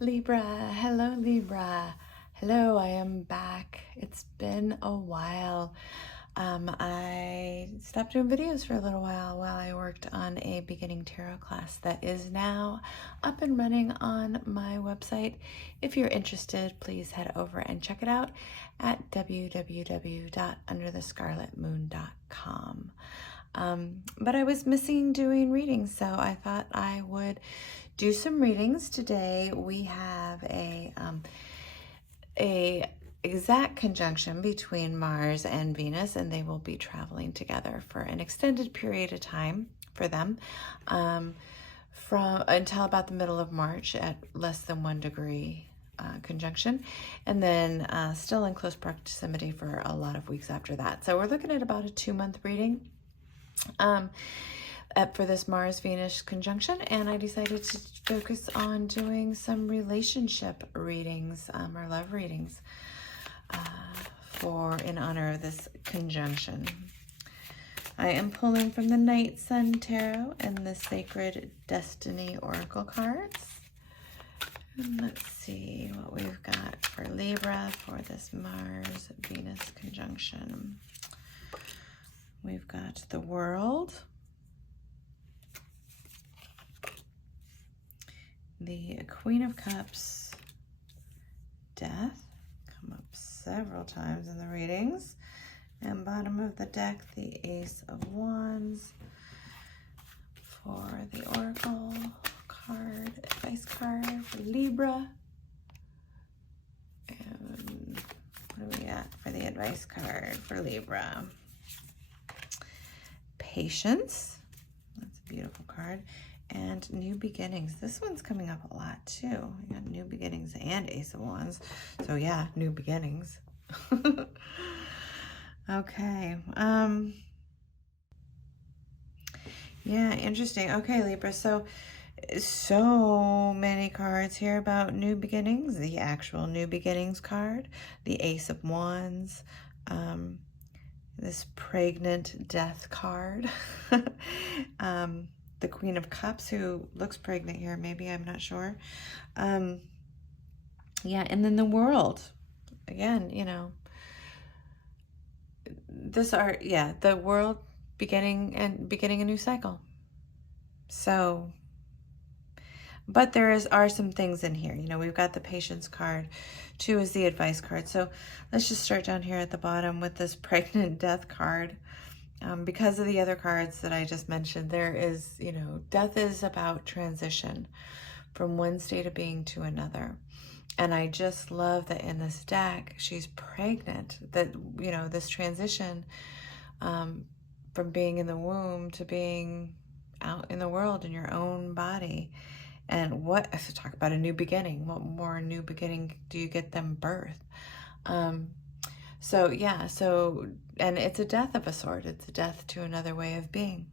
Libra, hello Libra. Hello, I am back. It's been a while. I stopped doing videos for a little while I worked on a beginning tarot class that is now up and running on my website. If you're interested, please head over and check it out at www.underthescarletmoon.com. But I was missing doing readings, so I thought I would do some readings today. We have a exact conjunction between Mars and Venus, and they will be traveling together for an extended period of time for them, from until about the middle of March at less than 1 degree conjunction, and then still in close proximity for a lot of weeks after that. So we're looking at about a 2-month reading for this Mars-Venus conjunction, and I decided to focus on doing some relationship readings or love readings in honor of this conjunction. I am pulling from the Night Sun Tarot and the Sacred Destiny Oracle cards. And let's see what we've got for Libra for this Mars-Venus conjunction. We've got the World, the Queen of Cups, Death, come up several times in the readings, and bottom of the deck, the Ace of Wands for the Oracle card, advice card for Libra. And what do we got for the advice card for Libra? Patience, that's a beautiful card. And New Beginnings. This one's coming up a lot too. We got New Beginnings and Ace of Wands. So yeah, New Beginnings. Okay. Yeah, interesting. Okay, Libra. So many cards here about New Beginnings. The actual New Beginnings card, the Ace of Wands, this Pregnant Death card. The Queen of Cups, who looks pregnant here, maybe, I'm not sure. Yeah, and then the World. Again, you know, the World beginning a new cycle. So, but are some things in here. You know, we've got the Patience card. 2 is the advice card. So let's just start down here at the bottom with this Pregnant Death card. Because of the other cards that I just mentioned, there is, you know, death is about transition from one state of being to another. And I just love that in this deck, she's pregnant, that, you know, this transition from being in the womb to being out in the world in your own body. And talk about a new beginning. What more new beginning do you get than birth? So yeah, and it's a death of a sort. It's a death to another way of being.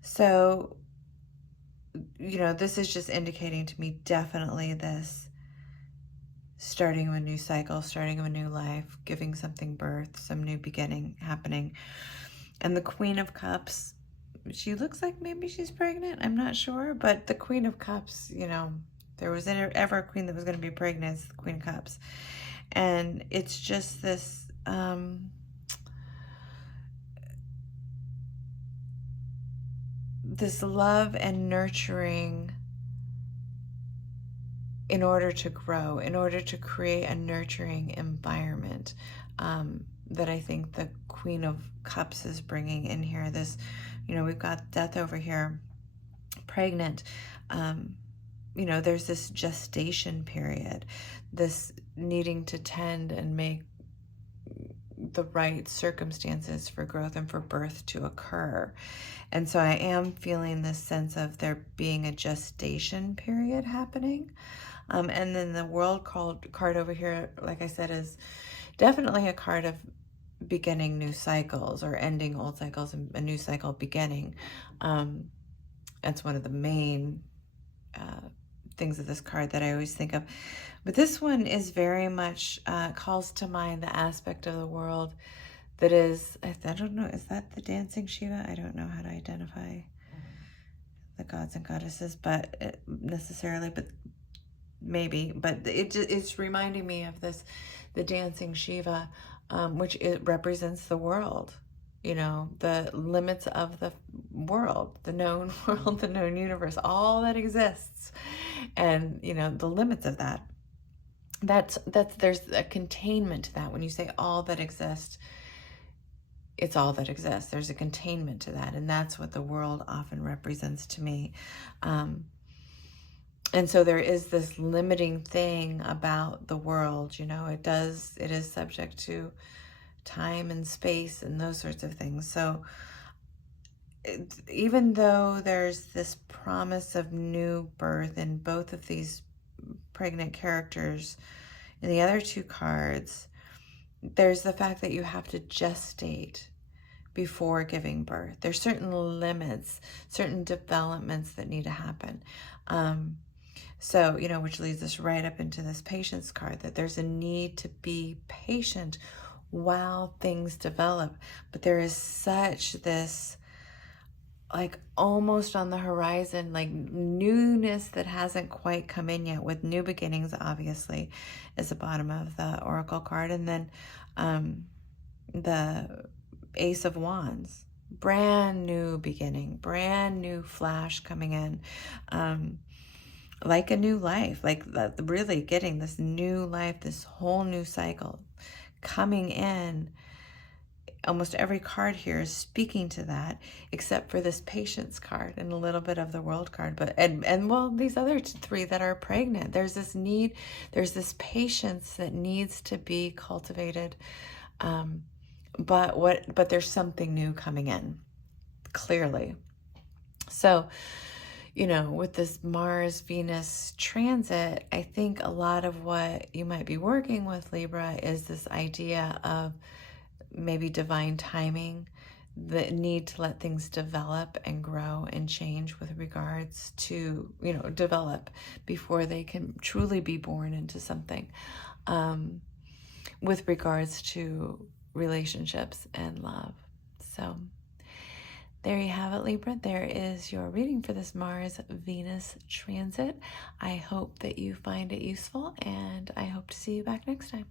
So, you know, this is just indicating to me definitely this starting of a new cycle, starting of a new life, giving something birth, some new beginning happening. And the Queen of Cups, she looks like maybe she's pregnant. I'm not sure, but the Queen of Cups, you know, there was ever a queen that was going to be pregnant, it's the Queen of Cups. And it's just this this love and nurturing in order to grow, in order to create a nurturing environment that I think the Queen of Cups is bringing in here. This, you know, we've got death over here, pregnant. You know, there's this gestation period, this needing to tend and make the right circumstances for growth and for birth to occur. And so I am feeling this sense of there being a gestation period happening. And then the World card over here, like I said, is definitely a card of beginning new cycles or ending old cycles and a new cycle beginning. That's one of the main things of this card that I always think of. But this one is very much calls to mind the aspect of the world that is, I don't know, is that the dancing Shiva? I don't know how to identify the gods and goddesses, but necessarily, but maybe, but it's reminding me of this, the dancing Shiva, which it represents the world, you know, the limits of the world, the known world, the known universe, all that exists, and you know, the limits of that. That's there's a containment to that. When you say all that exists, it's all that exists. There's a containment to that, and that's what the world often represents to me. And so there is this limiting thing about the world, you know, it is subject to time and space and those sorts of things. So even though there's this promise of new birth in both of these pregnant characters, in the other two cards, there's the fact that you have to gestate before giving birth. There's certain limits, certain developments that need to happen. So, you know, which leads us right up into this patience card, that there's a need to be patient while things develop. But there is such this, like, almost on the horizon, like newness that hasn't quite come in yet, with new beginnings, obviously, is the bottom of the oracle card. And then the Ace of Wands, brand new beginning, brand new flash coming in, like a new life, like really getting this new life, this whole new cycle coming in. Almost every card here is speaking to that, except for this patience card and a little bit of the world card. But and well, these other three that are pregnant, there's this need, there's this patience that needs to be cultivated. But there's something new coming in, clearly. So, you know, with this Mars-Venus transit, I think a lot of what you might be working with, Libra, is this idea of maybe divine timing, the need to let things develop and grow and change with regards to, you know, develop before they can truly be born into something, with regards to relationships and love. So there you have it, Libra. There is your reading for this Mars-Venus transit. I hope that you find it useful, and I hope to see you back next time.